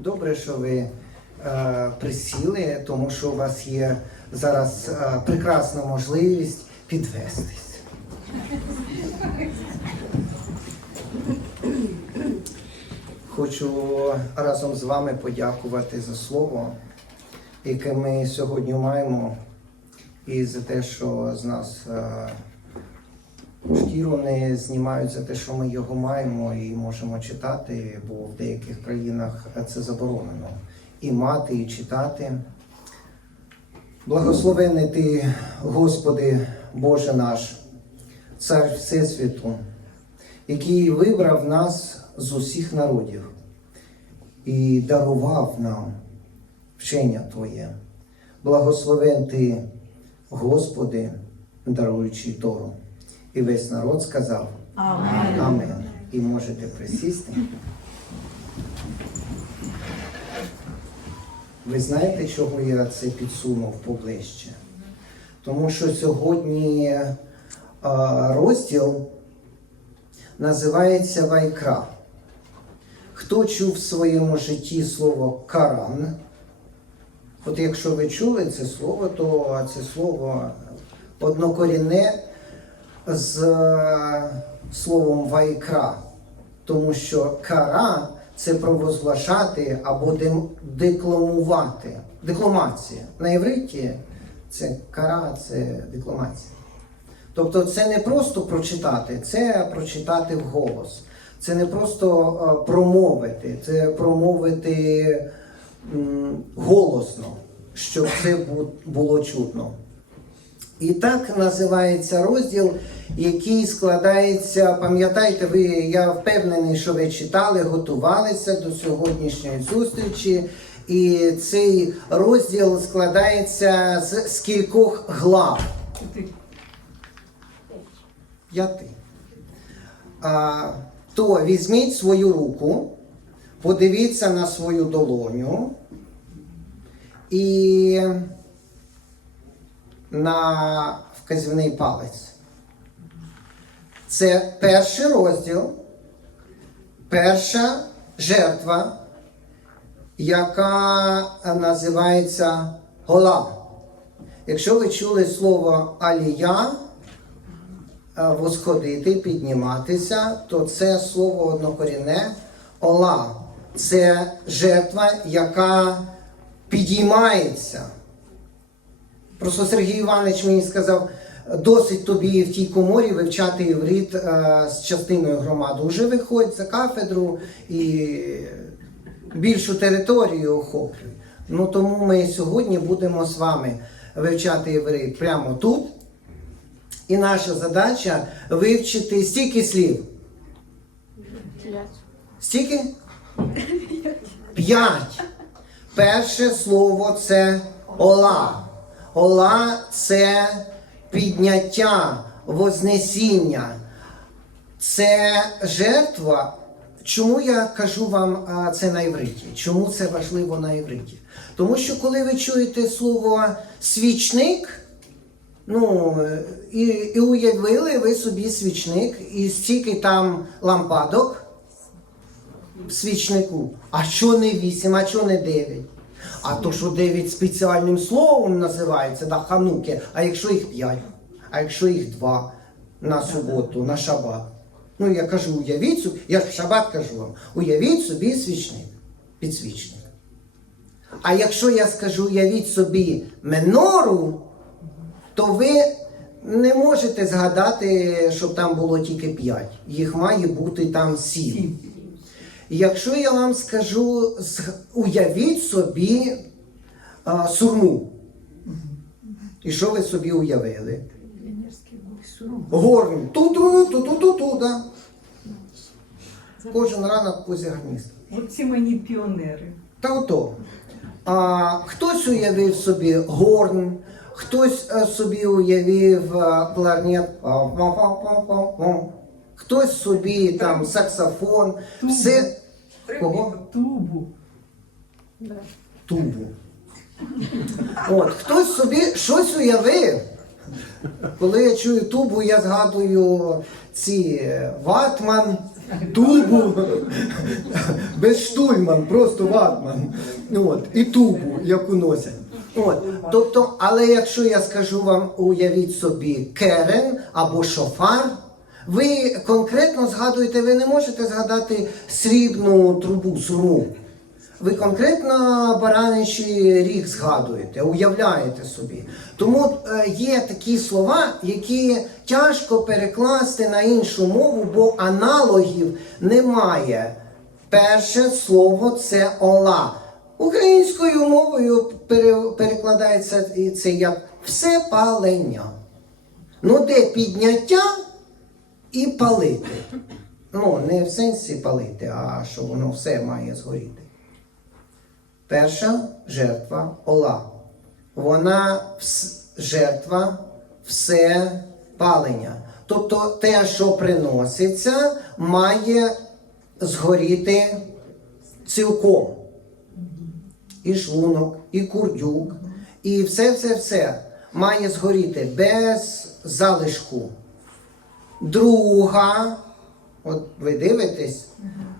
Добре, що ви е, присіли, тому що у вас є зараз е, прекрасна можливість підвестись. Хочу разом з вами подякувати за слово, яке ми сьогодні маємо, і за те, що з нас е, шкіру не знімають за те, що ми його маємо і можемо читати, бо в деяких країнах це заборонено. І мати, і читати. Благословений ти, Господи, Боже наш, Цар Всесвіту, який вибрав нас з усіх народів і дарував нам вчення Твоє. Благословен ти, Господи, даруючий Тору. І весь народ сказав Амен. Амен. І можете присісти. Ви знаєте, чого я це підсунув поближче? Тому що сьогодні розділ називається Вайкра. Хто чув в своєму житті слово Каран? От якщо ви чули це слово, то це слово однокорінне з е, словом вайкра, тому що кара це провозглашати або декламувати. Декламація. На євриті це кара, це декламація. Тобто це не просто прочитати, це прочитати вголос. Це не просто е, промовити, це промовити голосно, щоб це було чутно. І так називається розділ, який складається, пам'ятаєте, ви, я впевнений, що ви читали, готувалися до сьогоднішньої зустрічі. І цей розділ складається з, з кількох глав. П'яти. То візьміть свою руку, подивіться на свою долоню і на вказівний палець. Це перший розділ, перша жертва, яка називається гола. Якщо ви чули слово алія, е, восходити, підніматися, то це слово однокорінне ола. Це жертва, яка підіймається. Просто Сергій Іванович мені сказав, досить тобі в тій коморі вивчати іврит е, з частиною громади. Уже виходь за кафедру і більшу територію охоплюй. Ну тому ми сьогодні будемо з вами вивчати іврит прямо тут. І наша задача вивчити стільки слів. Стільки? П'ять. Перше слово це ола. Ола це підняття, вознесіння. Це жертва. Чому я кажу вам це на івриті? Чому це важливо на івриті? Тому що коли ви чуєте слово свічник, ну і, і уявили ви собі свічник, і стільки там лампадок в свічнику. А що не вісім, а що не дев'ять? А то, що дев'ять спеціальним словом називається, да, хануки, а якщо їх п'ять, а якщо їх два на суботу, на шабат. Ну, я кажу, уявіть собі, я ж в шабат кажу вам, уявіть собі свічник, підсвічник. А якщо я скажу, уявіть собі менору, то ви не можете згадати, щоб там було тільки п'ять. Їх має бути там сім. Якщо я вам скажу, уявіть собі а, сурму. І що ви собі уявили? Горн. Ту-ту, ту-ту-ту-ту, да. Кожен ранок позі гарміста. Оці мені піонери. Та ото. А, хтось уявив собі горн, хтось е, собі уявив е, кларнет, хтось собі там саксофон, все. Кого? Тубу. Тубу. От, хтось собі щось уявив. Коли я чую тубу, я згадую ці е, ватман, тубу, без штульман, просто ватман. От, і тубу, яку носять. От, тобто, але якщо я скажу вам, уявіть собі керен або шофар, ви конкретно згадуєте, ви не можете згадати срібну трубу, сурму. Ви конкретно бараничий ріг згадуєте, уявляєте собі. Тому е, є такі слова, які тяжко перекласти на іншу мову, бо аналогів немає. Перше слово це ола. Українською мовою перекладається це як все палення. Ну, де підняття і палити. Ну, не в сенсі палити, а що воно все має згоріти. Перша жертва Ола. Вона жертва все палення. Тобто те, що приноситься, має згоріти цілком. І шлунок, і курдюк, і все-все-все має згоріти без залишку. Друга, от ви дивитесь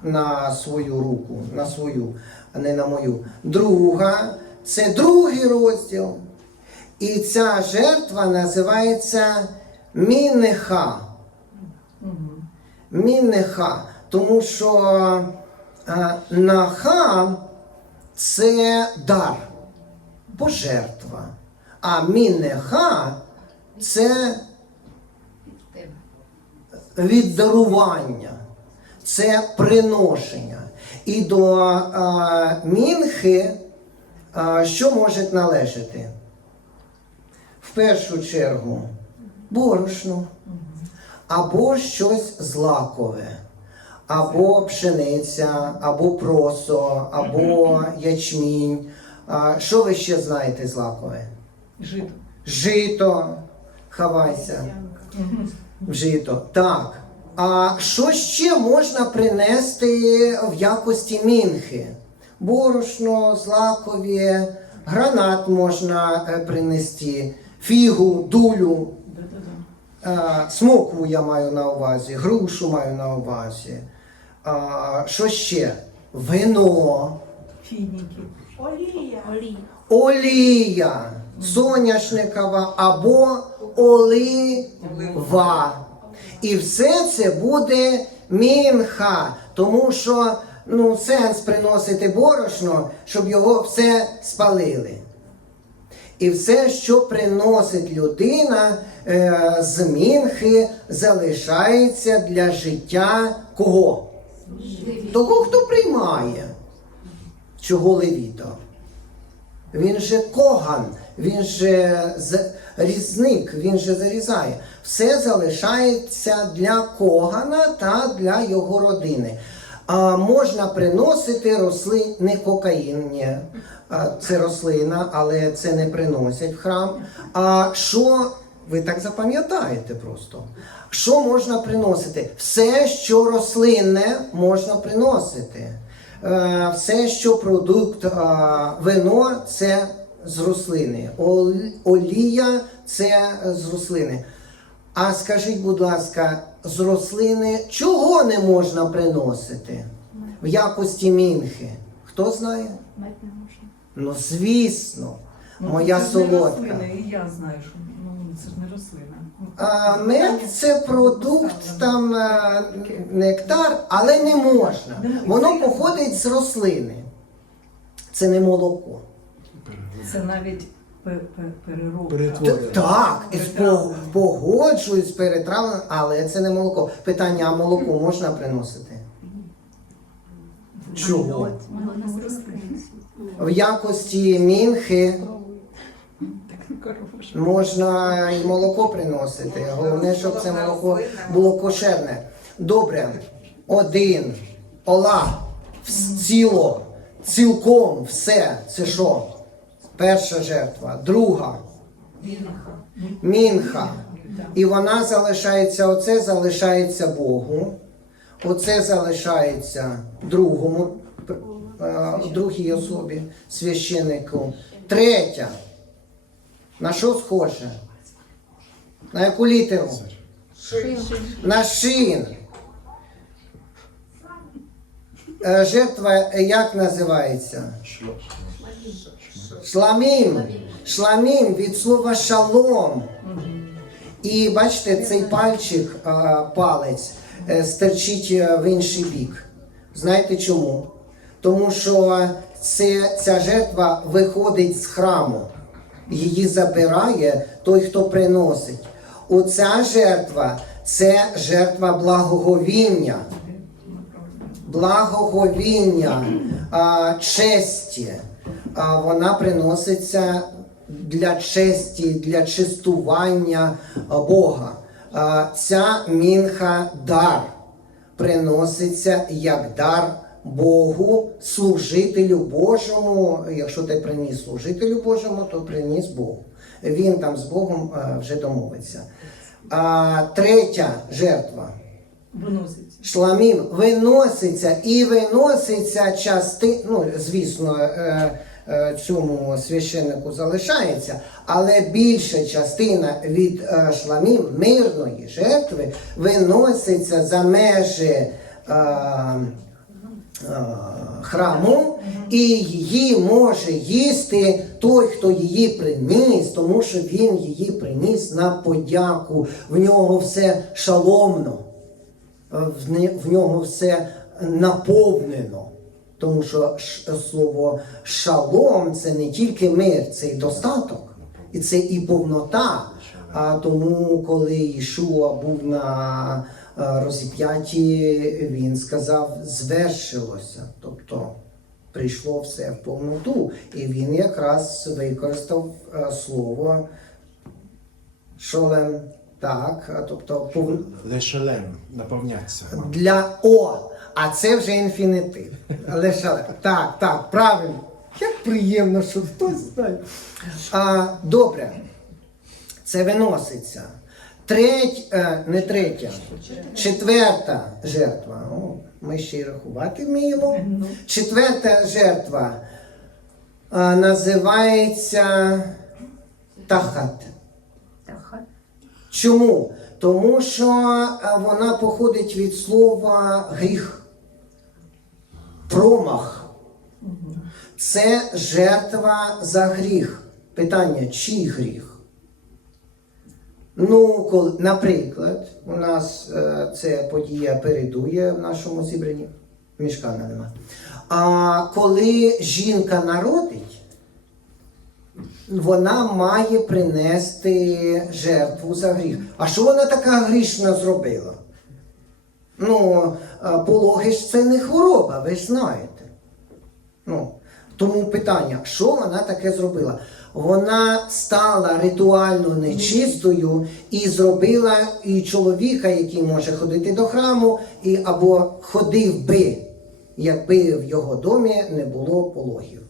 на свою руку, на свою, а не на мою. Друга це другий розділ. І ця жертва називається Мінеха. Мінеха. Тому що а, наха це дар, пожертва. А мінеха це віддарування, це приношення. І до а, мінхи а, що може належати? В першу чергу борошно, або щось злакове, або пшениця, або просо, або ячмінь. А, що ви ще знаєте злакове? Жито. Жито, хавайся. В жито. Так. А що ще можна принести в якості мінхи? Борошно, злакові, гранат можна е, принести, фігу, дулю, смокву я маю на увазі, грушу маю на увазі. А, що ще? Вино. Фініки. Олія. Олія. олія соняшникова або олива. І все це буде мінха, тому що ну, сенс приносити борошно, щоб його все спалили. І все, що приносить людина е, з мінхи, залишається для життя кого? Того, хто приймає. Чого левіто? Він же коган, він же різник, він же зарізає. Все залишається для когана та для його родини. А можна приносити рослин, не кокаїн. А, Це рослина, але це не приносять в храм. А що ви так запам'ятаєте просто? Що можна приносити? Все, що рослинне, можна приносити. Е, Все, що продукт вино, це з рослини. Олія це з рослини. А скажіть, будь ласка, з рослини чого не можна приносити в якості мінхи? Хто знає? Мед не можна. Ну, звісно, Ну, моя це ж не солодка. рослина, І я знаю, що ну, це ж не рослина. Ну, А, мед це продукт, там е, нектар, але не можна. Воно походить з рослини. Це не молоко. Це навіть пе- пе- переробка. Перетворення. Т- Так, і спо- погоджують з перетравленим, але це не молоко. Питання, а молоко можна приносити? Чого? Воно. В якості мінхи можна і молоко приносити. Головне, щоб це молоко було кошерне. Добре, один, ола, вс- ціло, цілком, все. Це що? Перша жертва. Друга. Мінха. І вона залишається, оце залишається Богу. Оце залишається другому, е, другій особі, священнику. Третя. На що схоже? На яку літеру? На шин. е, жертва як називається? Шламім. Шламім від слова шалом. І бачите, цей пальчик, палець, е, стерчить е, в інший бік. Знаєте чому? Тому що це, ця жертва виходить з храму. Її забирає той, хто приносить. Оця жертва це жертва благоговіння. Благоговіння, честі. Вона приноситься для честі, для чистування Бога. Ця мінха дар приноситься як дар Богу, служителю Божому. Якщо ти приніс служителю Божому, то приніс Богу. Він там з Богом вже домовиться. Третя жертва. Виноситься. Шламім виноситься і виноситься части, ну звісно, е, е, цьому священнику залишається, але більша частина від е, шламім мирної жертви виноситься за межі е, е, храму, і її може їсти той, хто її приніс, тому що він її приніс на подяку. В нього все шаломно в нього все наповнено. Тому що слово шалом це не тільки мир, це і достаток, і це і повнота. А тому, коли Ішуа був на е, розіп'ятті, він сказав, звершилося. Тобто прийшло все в повноту. І він якраз використав е, слово шолем. Так, тобто пов... Лешелем, наповняться. Для О, а це вже інфінітив. Але що? Так, так, правильно. Як приємно, що хтось знає. А, добре. Це виноситься. Треть, е, не третя, четверта жертва. О, ми ще й рахувати вміємо. Четверта жертва е, називається тахат. Тахат. Чому? Тому що е, вона походить від слова гріх. Промах. Це жертва за гріх. Питання, чий гріх? Ну, коли, наприклад, у нас е, це подія передує в нашому зібранні. Мішкана нема. А коли жінка народить, вона має принести жертву за гріх. А що вона така грішна зробила? Ну, пологи ж це не хвороба, ви знаєте. Ну, тому питання, що вона таке зробила? Вона стала ритуально нечистою і зробила і чоловіка, який може ходити до храму, і або ходив би, якби в його домі не було пологів.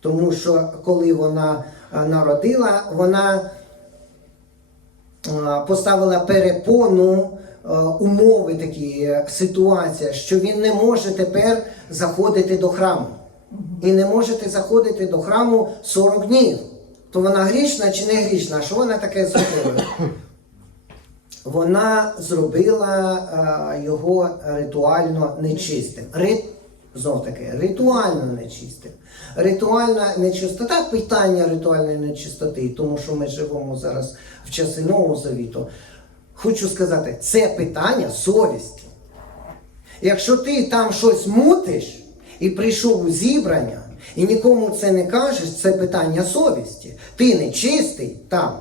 Тому що коли вона народила, вона поставила перепону, умови такі, е, ситуація, що він не може тепер заходити до храму. І не можете заходити до храму 40 днів. То вона грішна чи не грішна? Що вона таке зробила? Вона зробила е, його ритуально нечистим. Рит, знов таки, ритуально нечистим. Ритуальна нечистота, питання ритуальної нечистоти, тому що ми живемо зараз в часи Нового Завіту. Хочу сказати, це питання совісті. Якщо ти там щось мутиш і прийшов у зібрання, і нікому це не кажеш, це питання совісті. Ти не чистий там,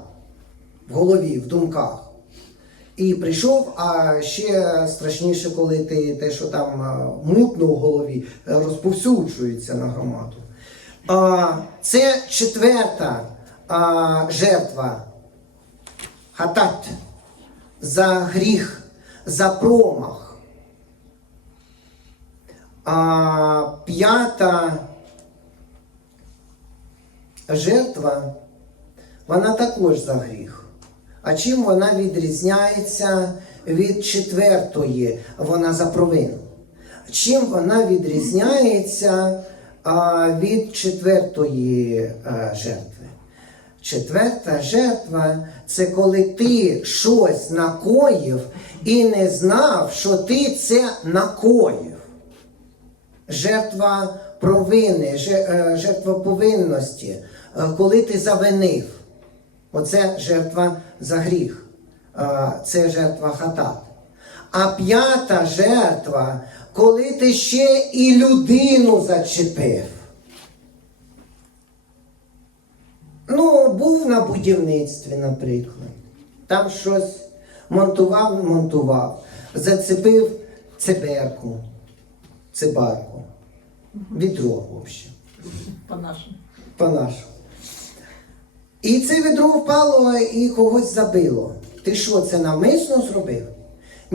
в голові, в думках. І прийшов, а ще страшніше, коли ти те, що там мутно в голові, е, розповсюджується на громаду. Це четверта жертва хатат за гріх, за промах. А п'ята жертва, вона також за гріх. А чим вона відрізняється від четвертої, вона за провину? Чим вона відрізняється від четвертої а, жертви? Четверта жертва це коли ти щось накоїв і не знав, що ти це накоїв. жертва провини, е, жертва повинності, е, коли ти завинив. Оце жертва за гріх. Е, Це жертва хатат. А п'ята жертва, коли ти ще і людину зачепив. Ну, був на будівництві, наприклад. Там щось монтував, монтував, зацепив циберку, цибарку, відро, в общем, По-нашому. по-нашому. І це відро впало і когось забило. Ти що, це навмисно зробив?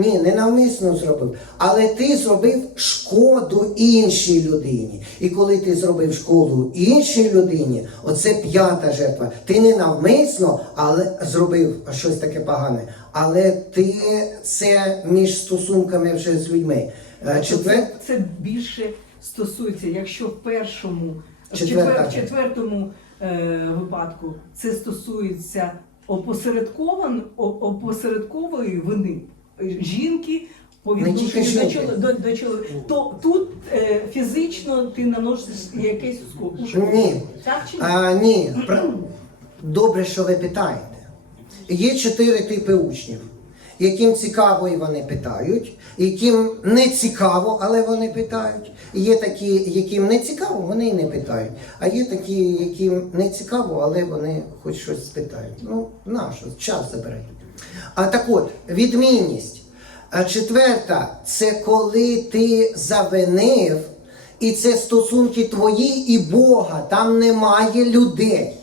Ні, не навмисно зробив. Але ти зробив шкоду іншій людині. І коли ти зробив шкоду іншій людині, оце п'ята жертва. Ти не навмисно, але зробив щось таке погане. Але ти це між стосунками вже з людьми. Е, Четвер... Це, це більше стосується, якщо в першому, четвер, в четвертому е, випадку це стосується опосередкован, опосередкової вини жінки по відношенню до, жінки. чоло- до, до чоловіка, то тут е, фізично ти наносиш якесь ушкодження. Ні. Так чи ні? А, ні, добре, що ви питаєте. Є чотири типи учнів, яким цікаво і вони питають, яким не цікаво, але вони питають. І є такі, яким не цікаво, вони і не питають. А є такі, яким не цікаво, але вони хоч щось спитають. Ну, нащо, час забирають. А так от, відмінність. Четверта це коли ти завинив, і це стосунки твої і Бога, там немає людей.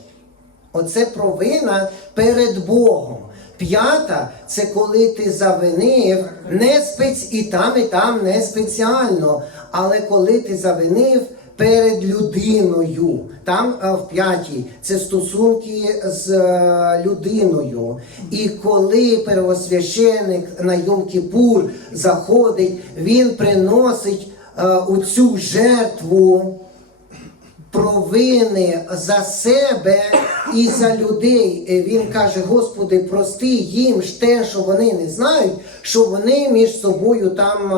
Оце провина перед Богом. П'ята це коли ти завинив не спец... і там, і там не спеціально, але коли ти завинив перед людиною. Там е, в п'ятій це стосунки з е, людиною. І коли первосвященик на Йом-Кіпур заходить, він приносить е, у цю жертву провини за себе і за людей. Він каже: Господи, прости їм ж те, що вони не знають, що вони між собою там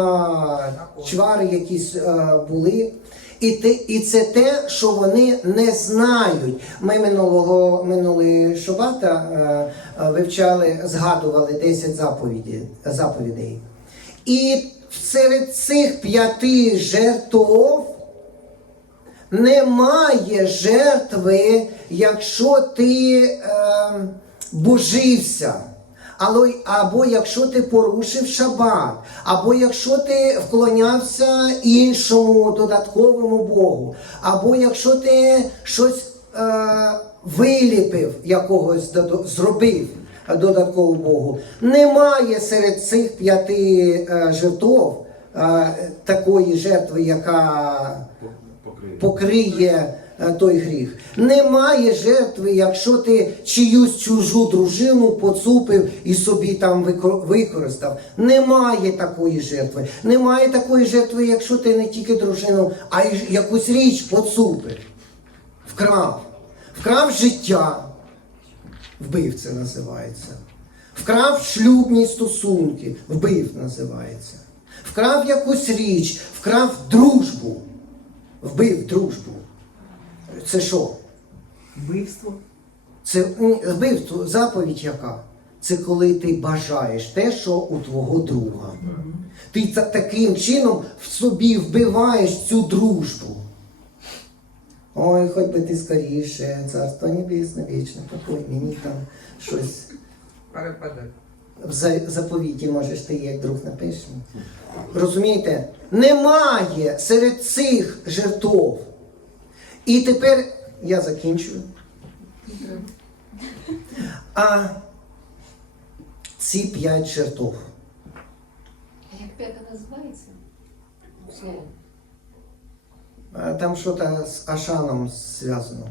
чвари якісь були. І, те, і це те, що вони не знають. Ми минулого минулої шабата е, е, вивчали, згадували 10 заповідей, заповідей. І серед цих п'яти жертв немає жертви, якщо ти е, божився. Але, або якщо ти порушив шабат, або якщо ти вклонявся іншому додатковому Богу, або якщо ти щось е, виліпив якогось зробив додатково Богу. Немає серед цих п'яти е, жертв е, такої жертви, яка покриє той гріх. Немає жертви, якщо ти чиюсь чужу дружину поцупив і собі там використав. Немає такої жертви. Немає такої жертви, якщо ти не тільки дружину, а й якусь річ поцупив. Вкрав. Вкрав життя. Вбив це називається. Вкрав шлюбні стосунки. Вбив називається. Вкрав якусь річ, вкрав дружбу. Вбив дружбу. Це що? Вбивство. Це вбивство, заповідь яка? Це коли ти бажаєш те, що у твого друга. Ти таким чином в собі вбиваєш цю дружбу. Ой, хоч би ти скоріше, царство небесне, вічне, покой, мені там щось в заповіті можеш ти як друг напишемо. Розумієте? Немає серед цих жертв. І тепер я закінчую. А ці п'ять жертв. Як п'ята називається? Слово. А Там щось з Ашаном зв'язано.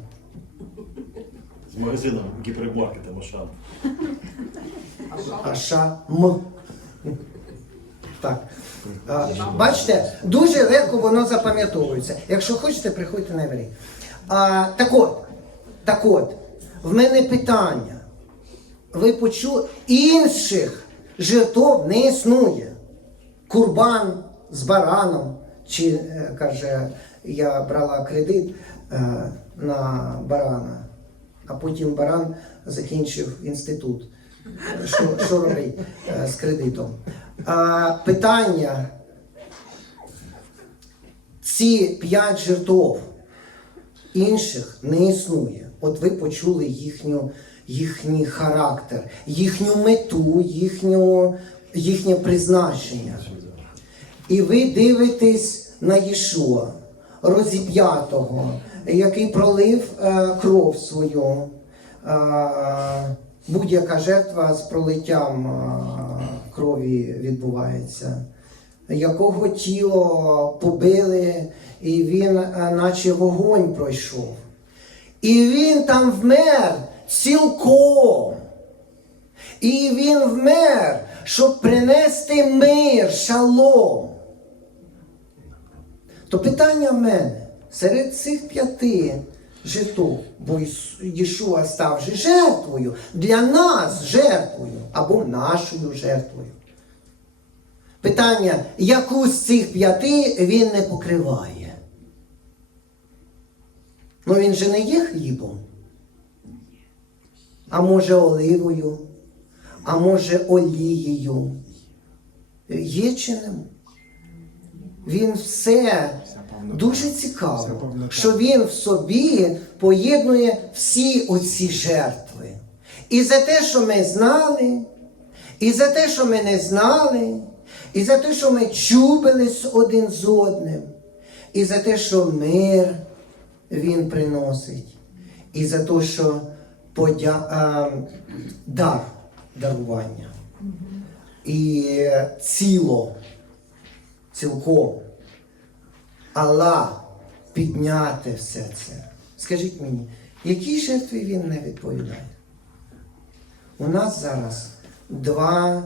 З магазином гіпермаркетом Ашан. Ашам. Так. Бачите, дуже легко воно запам'ятовується. Якщо хочете, приходьте на єврей. А, так от, так от, в мене питання. Ви почули, інших жертв не існує. Курбан з бараном Чи е, каже, я брала кредит е, на барана, а потім баран закінчив інститут. Що, що робить е, з кредитом? А, питання. Ці п'ять жертв інших не існує. От ви почули їхню, їхній характер, їхню мету, їхню, їхнє призначення. І ви дивитесь на Єшуа, розіп'ятого, який пролив е, кров свою. Е, будь-яка жертва з пролиттям крові відбувається, якого тіло побили, і він, наче вогонь пройшов. І він там вмер цілком. І він вмер, щоб принести мир, шалом. То питання в мене серед цих п'яти жертв, бо Єшуа став же жертвою, для нас жертвою або нашою жертвою. Питання, яку з цих п'яти він не покриває? Ну він же не є хлібом. А може оливою, а може олією. Є чи не? Він все дуже цікаво, що він в собі поєднує всі оці жертви. І за те, що ми знали, і за те, що ми не знали, і за те, що ми чубились один з одним, і за те, що мир він приносить, і за те, що подя... а, дар дарування. І ціло, цілком. Аллах підняти все це. Скажіть мені, якій жертві він не відповідає? У нас зараз два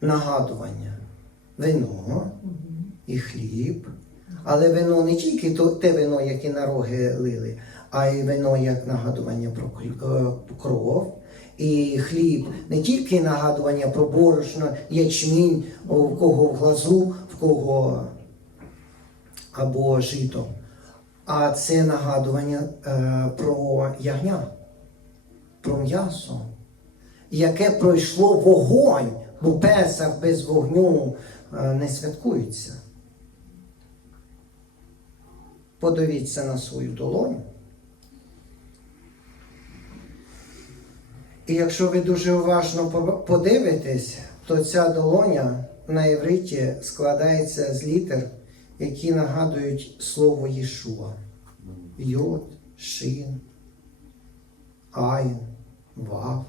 нагадування: вино і хліб. Але вино не тільки те вино, яке на роги лили, а й вино як нагадування про е, кров. І хліб не тільки нагадування про борошно, ячмінь, в кого в глазу, в кого або жито. А це нагадування е, про ягня, про м'ясо, яке пройшло вогонь, бо Песах без вогню е, не святкується. Подивіться на свою долоню. І якщо ви дуже уважно подивитесь, то ця долоня на євриті складається з літер, які нагадують слово Єшуа. Йод, Шин, Айн, Вав,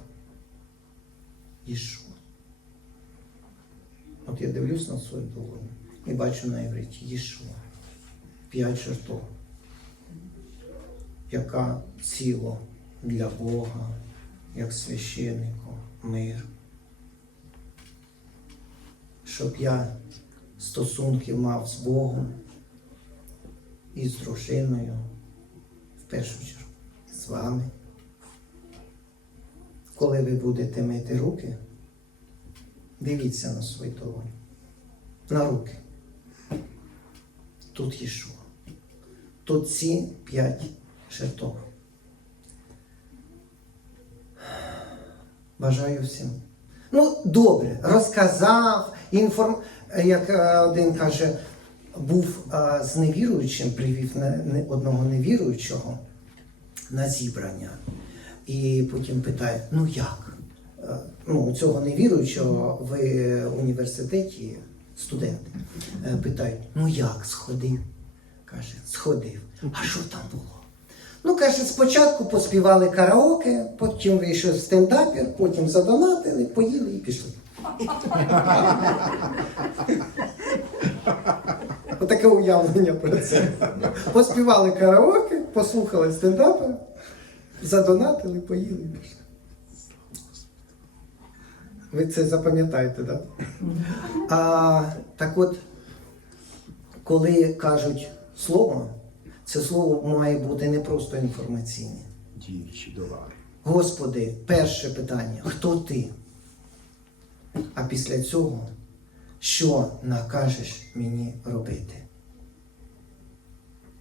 Єшуа. От я дивлюсь на свою долоню і бачу на євриті Єшуа. П'ять жертв, яка ціло для Бога, як священнику, мир. Щоб я стосунки мав з Богом і з дружиною, в першу чергу, з вами. Коли ви будете мити руки, дивіться на свої долоні, на руки. Тут Єшуа. Тут ці п'ять жертв. Бажаю всім. Ну, добре, розказав, інформ... як е, один каже, був е, з невіруючим, привів одного невіруючого на зібрання. І потім питає: ну як? Е, Ну, цього невіруючого в університеті студенти е, питають, ну як сходив? Каже, сходив. А що там було? Ну, каже, спочатку поспівали караоке, потім вийшов стендапер, потім задонатили, поїли і пішли. Отаке уявлення про це. Поспівали караоке, послухали стендапер, задонатили, поїли пішли. Ви це запам'ятаєте, так? А, так от, коли кажуть слово, це слово має бути не просто інформаційне. Діючі долари. Господи, перше питання: хто ти? А після цього, що накажеш мені робити?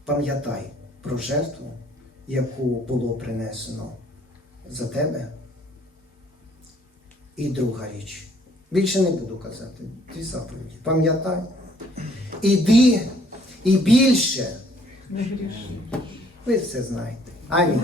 Пам'ятай про жертву, яку було принесено за тебе. І друга річ. Більше не буду казати. Дві заповіді. Пам'ятай. Іди і більше. Ви все знаєте. Амінь.